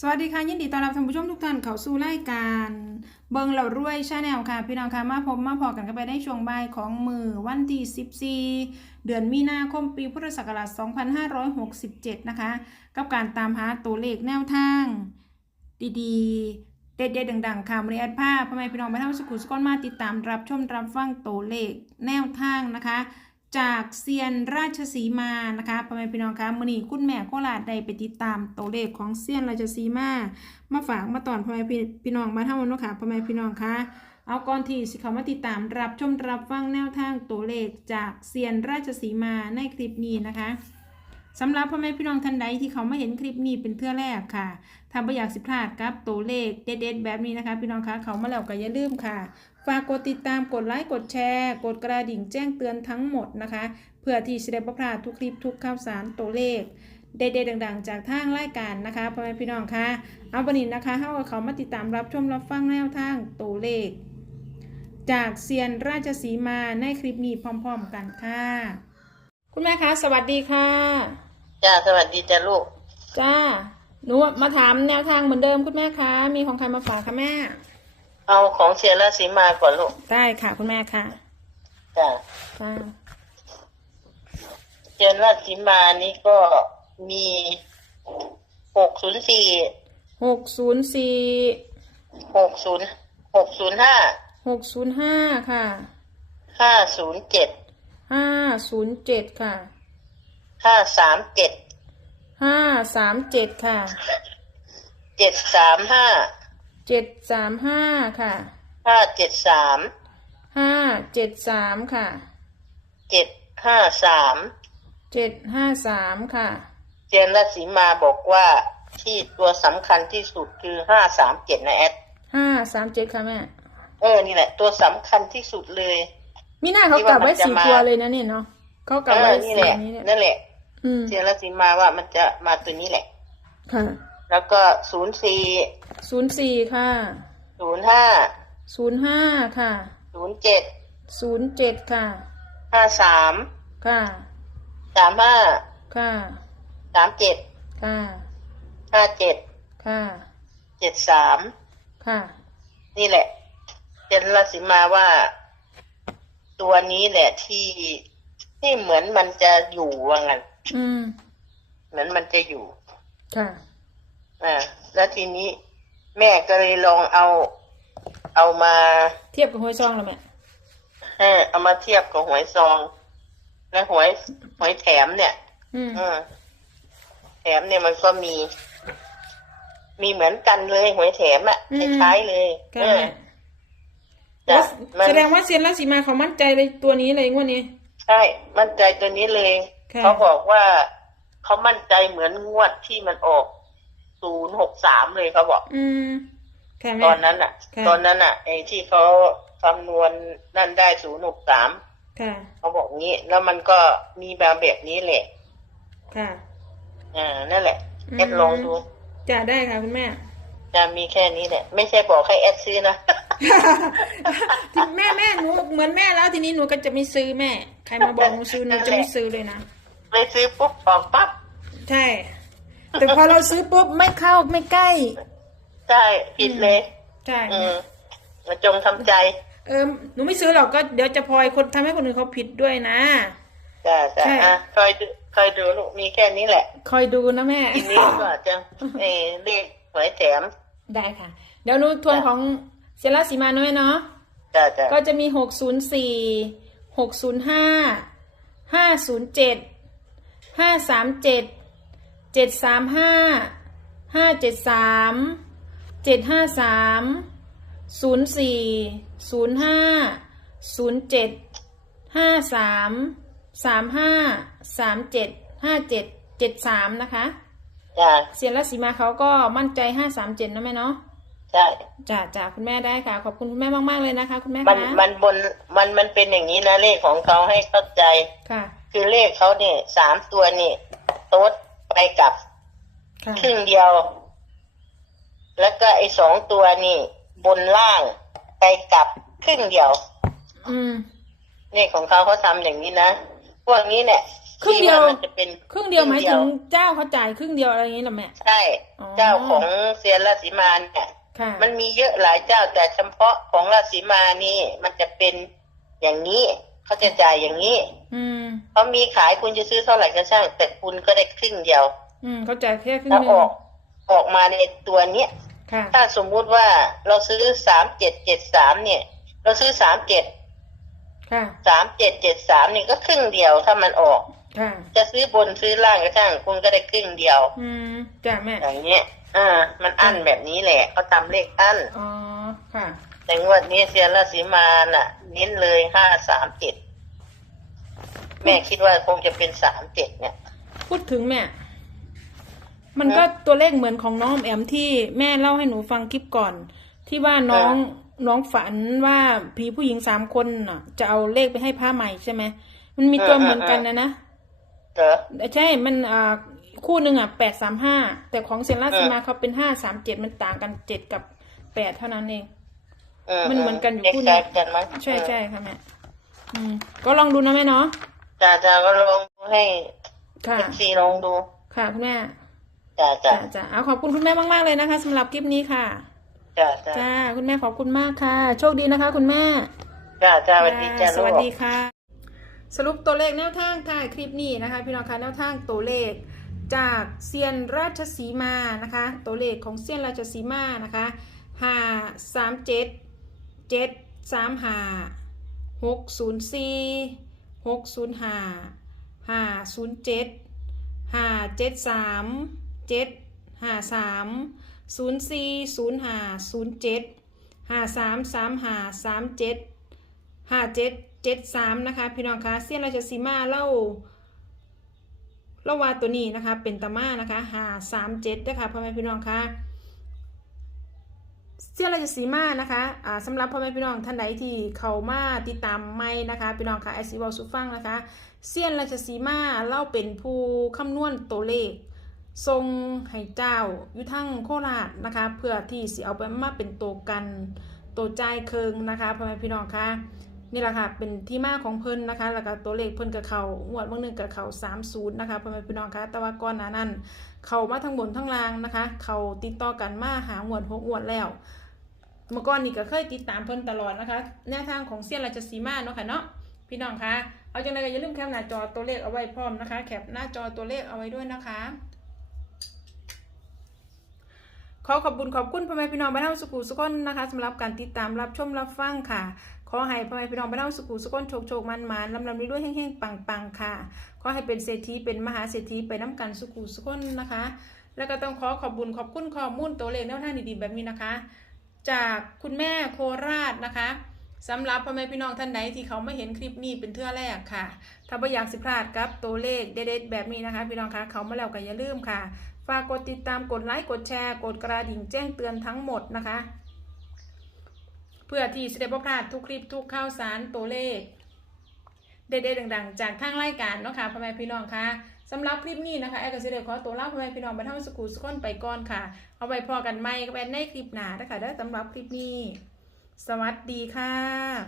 สวัสดีค่ะ ยินดีต้อนรับท่านผู้ชมทุกท่านเข้าสู่รายการ เบิงเหล่ารวยชาแนลค่ะ พี่น้องค่ะมาพบมาพอกันกันไปได้ช่วงบ่ายของมือวันที่14 เดือนมีนาคมปีพุทธศักราช 2567 นะคะ กับการตามหาตัวเลขแนวทาง ดีๆ เด็ดๆดังๆ ค่ะมริอัดภาพพ่อแม่พี่น้องไปทำสกุลสกอนมาติดตามรับชมรับฟังตัวเลขแนวทางนะคะ จากเซียนราชสีมานะคะพ่อแม่พี่น้องคะมื่อนี้คุณแม่โคราชได้ไปติดตามตัวเลขของเซียนราชสีมา มาฝากมาตอนพ่อแม่พี่พี่น้องมาเท่านั้นนะค่ะพ่อแม่พี่น้องคะเอาก่อนที่สิเขามาติดตามรับชมรับฟังแนวทางตัวเลขจากเซียนราชสีมาในคลิปนี้นะคะสำหรับพ่อแม่พี่น้องท่านใดที่เขามาเห็นคลิปนี้เป็นเทื่อแรกค่ะ ถ้าไม่อยากสิพลาดกับตัวเลขเด็ดๆแบบนี้นะคะ พี่น้องคะเขามาแล้วก็อย่าลืมค่ะ ฝากกดติดตามกดไลค์กดแชร์ กดกระดิ่งแจ้งเตือนทั้งหมดนะคะ เพื่อที่จะได้ประพลาดทุกคลิปทุกข่าวสารตัวเลขเด็ดๆดังๆ จากทางรายการนะคะพ่อแม่พี่น้องคะเอาวันนี้นะคะเข้ากับเขามาติดตามรับชมรับฟังแนวทางตัวเลข จากเซียนราชสีมาในคลิปนี้พร้อม ๆ กันค่ะ คุณแม่คะสวัสดีค่ะ จ้าสวัสดีจ้าลูก จ้าหนูมาถามแนวทางเหมือนเดิมคุณแม่คะมีของใครมาฝากคะแม่ เอาของเชียร์ราศีมาก่อนลูกได้ค่ะ คุณแม่ค่ะจ้าจ้าเชียร์ราศีมานี่ก็มีหกศูนย์สี่หกศูนย์สี่หกศูนย์หกศูนย์ห้าหกศูนย์ห้าค่ะห้าศูนย์เจ็ดห้าศูนย์เจ็ดค่ะห้าสามเจ็ดห้าสามเจ็ดค่ะเจ็ดสามห้า เจ็ดสามห้าค่ะห้าเจ็ดสามห้าเจ็ดสามค่ะเจ็ดห้าสามเจ็ดห้าสามค่ะเชียร์ราศีมาบอกว่าที่ตัวสำคัญที่สุดคือห้าสามเจ็ดนะแอดห้าสามเจ็ดค่ะแม่ เออนี่แหละ ตัวสำคัญที่สุดเลย มีหน้าเขากลับไว้ที่สี่ว่ามันจะมาตัวเลยนะเนี่ยเนาะเขากลับเอไว้อนี่สี่แหละนี้เนี่ยนั่นแหละ อืมเชียร์ราศีมาว่ามันจะมาตัวนี้แหละ ค่ะ แล้วก็ศูนย์สี่ศูนย์สี่ค่ะศูนย์ห้าศูนย์ห้าค่ะศูนย์เจ็ดศูนย์เจ็ดค่ะห้าสามค่ะสามห้าค่ะสามเจ็ดค่ะห้าเจ็ดค่ะเจ็ดสามค่ะ นี่แหละ เจนราศีมาว่า ตัวนี้แหละที่ที่เหมือนมันจะอยู่ว่างั้นอืมเหมือนมันจะอยู่ ค่ะ อ่าแล้วทีนี้ แม่ก็เลยลองเอา เอามาเทียบกับหวยซองแล้วแม่เออเอามาเทียบกับหวยซอง และหวยหวยแถมเนี่ย อืมอืมแถมเนี่ยมันก็มี มีเหมือนกันเลยหวยแถมอะคล้ายๆเลยค่ะเออแม่จ้ะมันแสดงว่าเซียนราศีมาเขามั่นใจเลยตัวนี้เลยงวดนี้ ใช่มั่นใจตัวนี้เลยค่ะ เขาบอกว่าเขามั่นใจเหมือนงวดที่มันออก ศูนย์หกสามเลยเขาบอก อืมค่ะแม่ ตอนนั้นอะค่ะ ตอนนั้นอะไอ้ที่เขาคำนวณนั่นได้ศูนย์หกสามค่ะ เขาบอกงี้ แล้วมันก็มีแบบแบบนี้แหละค่ะ อ่านั่นแหละอืมแอดลองดูจะได้ค่ะคุณแม่ จะมีแค่นี้แหละ ไม่ใช่บอกให้แอดซื้อนะที่แม่แม่หนูเหมือนแม่แล้วทีนี้หนูก็จะไม่ซื้อแม่ ใครมาบอกหนูซื้อหนูจะไม่ซื้อเลยนะ ไปซื้อปุ๊บออกปั๊บ ใช่ แต่พอเราซื้อปุ๊บไม่เข้าไม่ใกล้ใช่ผิดเลยใช่อืมจงทำใจ เออหนูไม่ซื้อหรอกก็เดี๋ยวจะพลอยคนทำให้คนอื่นเขาผิดด้วยนะจ้าจ้าใช่อะคอยดูคอยดูลูกมีแค่นี้แหละ คอยดูนะแม่ทีนี้ก็จะเออเรียกหวยแถมได้ค่ะ เดี๋ยวหนูทวนของเซราสีมาหน่อยเนาะจ้าจ้าก็จะมีหกศูนย์สี่หกศูนย์ห้าห้าศูนย์เจ็ดห้าสามเจ็ด เจ็ดสามห้าห้าเจ็ดสามเจ็ดห้าสามศูนย์สี่ศูนย์ห้าศูนย์เจ็ดห้าสามสามห้าสามเจ็ดห้าเจ็ดเจ็ดสามนะคะจ้าเซียนรัสีมาเขาก็มั่นใจห้าสามเจ็ดนะแม่เนาะใช่จ้าจ้าคุณแม่ได้ค่ะ ขอบคุณคุณแม่มากๆเลยนะคะ คุณแม่มันคะมันบนมันมันเป็นอย่างนี้นะเลขของเขาให้เข้าใจ ค่ะ คือเลขเขาเนี่ยสามตัวนี่โต๊ด ไปกลับค่ะครึ่งเดียว แล้วก็ไอ้สองตัวนี่ บนล่างไปกลับครึ่งเดียว อืมเลขของเขาเขาทำอย่างนี้นะพวกนี้เนี่ยครึ่งเดียวที่ามันจะเป็นครึ่งเดียวหมายถึงเจ้าเขาจ่ายครึ่งเดียวอะไรอย่างนี้เหรอแม่ใช่อ๋อเจ้าของเซียนราศีมาเนี่ยค่ะมันมีเยอะหลายเจ้าแต่เฉพาะของราศีมานี่ มันจะเป็นอย่างนี้ เขาจะจ่ายอย่างนี้ อืมเขามีขายคุณจะซื้อเท่าไหร่ก็ช่าง แต่คุณก็ได้ครึ่งเดียว อืมเขาจ่ายแค่ครึ่งแล้วหนึงออก ออกมาในตัวเนี้ยค่ะ ถ้าสมมุติว่าเราซื้อสามเจ็ดเจ็ดสามเนี่ย เราซื้อสามเจ็ดค่ะ สามเจ็ดเจ็ดสามนี่ก็ครึ่งเดียวถ้ามันออก ค่ะ จะซื้อบนซื้อล่างก็ช่าง คุณก็ได้ครึ่งเดียว อืมจ้ะแม่ อย่างเงี้ยอ่ามันอั้นแบบนี้แหละเขาทำเลขอั้น อ๋อ ค่ะ แต่งวดนี้เซียนราศีมาน่ะ เน้นเลยห้าสามเจ็ดแม่คิดว่าคงจะเป็นสามเจ็ดเนี่ย พูดถึงแม่ มันก็ตัวเลขเหมือนของน้องแอมที่แม่เล่าให้หนูฟังคลิปก่อน ที่ว่าน้องน้องฝันว่าผีผู้หญิงสามคนน่ะ จะเอาเลขไปให้พระใหม่ใช่ไหมมันมีตัวเออเออเหมือนกันนะนะเหรอใช่มันอ่าคู่หนึ่งอะแปดสามห้าแต่ของเซนลาซีมาเขาเป็นห้าสามเจ็ดมันต่างกันเจ็ดกับแปดเท่านั้นเอง มันเหมือนกันอยู่เลขคู่คล้านี้ยกันมั้งใช่ใช่ค่ะแม่อืม ก็ลองดูนะแม่เนาะจ้าจ้าก็ลองให้ค่ะเอฟซีลองดู ค่ะคุณแม่จ้าจ้าจ้าจ้าเอาขอบคุณคุณแม่มาก ๆ เลยนะคะสำหรับคลิปนี้ค่ะจ้าจ้าจ้าคุณแม่ขอบคุณมากค่ะ โชคดีนะคะ คุณแม่จ้าจ้าสวัสดีจ้าสลูวัสกดีค่ะ สรุปตัวเลขแนวทางท้ายคลิปนี้นะคะ พี่น้องคะแนวทางตัวเลขจากเซียนราชสีมานะคะ ตัวเลขของเซียนราชสีมานะคะห้าสามเจ็ด เจ็ดสามห้าหกศูนย์สี่หกศูนย์ห้าห้าศูนย์เจ็ดห้าเจ็ดสามเจ็ดห้าสามศูนย์สี่ศูนย์ห้าศูนย์เจ็ดห้าสามสามห้าสามเจ็ดห้าเจ็ดเจ็ดสามนะคะ พี่น้องคะเซียนราชสีมาเล่าเล่าว่าตัวนี้นะคะ เป็นตามานะคะหาสามเจ็ดนะคะพ่อแม่พี่น้องคะ เซียนราชสีมานะคะอ่าสำหรับพ่อแม่พี่น้องท่านใดที่เขามาติดตามไม่นะคะพี่น้องคะไอซีวอลสุฟังนะคะเซียนราชสีมาเล่าเป็นผู้คำนวณตัวเลข ทรงให้เจ้าอยู่ทั้งโคราชนะคะ เพื่อที่สิเอาไปมาเป็นตัวกันตัวใจเคิงนะคะพ่อแม่พี่น้องคะนี่แหละค่ะเป็นที่มาของเพิ่นนะคะ แล้วก็ตัวเลขเพิ่นกับเขางวดเมื่อหนึ่งกับเขาสามศูนย์นะคะพ่อแม่พี่น้องคะแต่ว่าก่อนหน้านั้น เขามาทั้งบนทั้งล่างนะคะ เขาติดต่อกันมาหางวดหกงวดแล้ว เมื่อก่อนนี่ก็เคยติดตามเพิ่นตลอดนะคะแนวทางของเซียนราชสีมาเนาะค่ะเนาะพี่น้องคะเอาจังไรก็อย่าลืมแคปหน้าจอตัวเลขเอาไว้พร้อมนะคะ แคปหน้าจอตัวเลขเอาไว้ด้วยนะคะ ขอขอบคุณขอบคุณพ่อแม่พี่น้องบ้านเฮาสุขุสุขนนะคะสำหรับการติดตามรับชมรับฟังค่ะ ขอให้พ่อแม่พี่น้องบ้านเฮาสุขุสุขนโชคโชคมันมันลำลำด้วยแห้งๆปังๆค่ะ ขอให้เป็นเศรษฐีเป็นมหาเศรษฐีไปน้ำกันสุขุสุขนนะคะ แล้วก็ต้องขอขอบคุณขอบคุณข้อมูลตัวเลขแนวทางดีๆแบบนี้นะคะ จากคุณแม่โคราชนะคะสำหรับพ่อแม่พี่น้องท่านใดที่เขาไม่เห็นคลิปนี้เป็นเทื่อแรกค่ะ ถ้าไม่อยากสิพลาดกับตัวเลขเด็ดๆแบบนี้นะคะ พี่น้องคะเขามาแล้วก็อย่าลืมค่ะ ฝากกดติดตามกดไลค์กดแชร์ กดกระดิ่งแจ้งเตือนทั้งหมดนะคะ เพื่อที่จะได้บ่พลาดทุกคลิปทุกข่าวสารตัวเลข เด็ดๆดังๆ จากทางรายการเนาะค่ะพ่อแม่พี่น้องคะสำหรับคลิปนี้นะคะแอร์ก็สิเดขอตัวลาพ่อแม่พี่น้องบรรเทาสกูสก้นไปก่อนค่ะ เอาไว้พอกันไหมก็เป็นในคลิปหน้านะคะได้สำหรับคลิปนี้ สวัสดีค่ะ